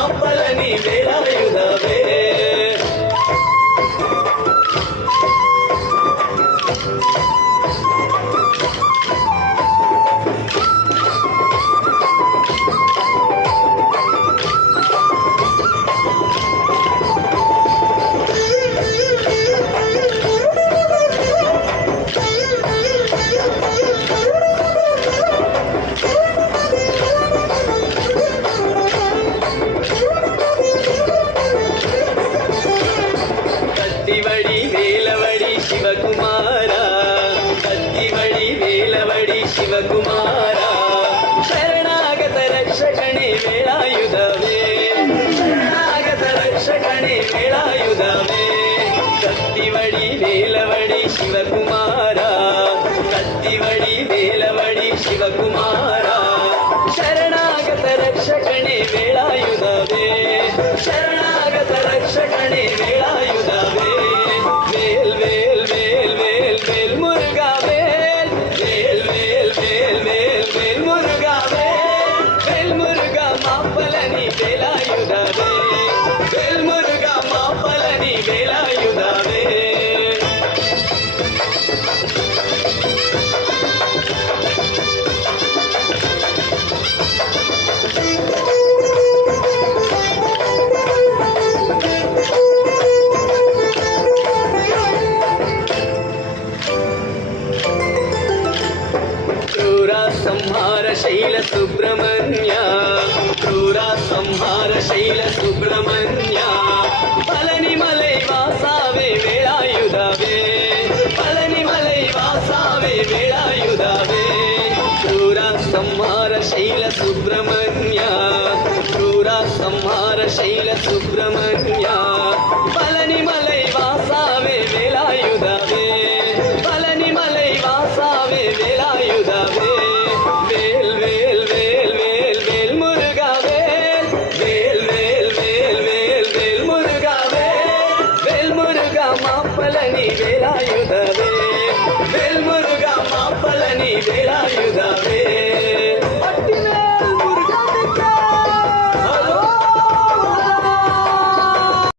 மாப்பழனி வேலாயுதவே. சிவகுமாரா கத்திவழி வேலவடி சிவகுமாரா சரணாகத ரக்ஷகணே வேலாயுதவே. சரணாகத ரக்ஷகணே வேலாயுதவே. கத்திவழி வேலவடி சிவகுமாரா கத்திவழி வேலவடி சிவகுமாரா சரணாகத ரக்ஷகணே வேலாயுதவே. சரணாகத ரக்ஷகணே வேலாயுதவே. வேல் வேல் வேல் வேல் வேல் முருகா வேல். வேல் வேல் வேல் வேல் வேல் முருகா வேல். வேல் முருகா மாப்பழனி வேலாயுதவே. வேல் முருகா மாப்பழனி வேலாயுதவே. संहार शैल सुब्रह्मण्य क्रूरा संहार शैल सुब्रह्मण्य पलनी मलै वासावे वेलायुधवे. पलनी मलै वासावे वेलायुधवे. क्रूरा संहार शैल सुब्रह्मण्य क्रूरा संहार शैल सुब्रह्मण्य पलनी मलै वासावे वेलायुधवे. पलनी मलै वासावे वेलायुधवे. மாப்பழனி வேலாயுதவே. வேல் முருகா மாப்பழனி வேலாயுதவே.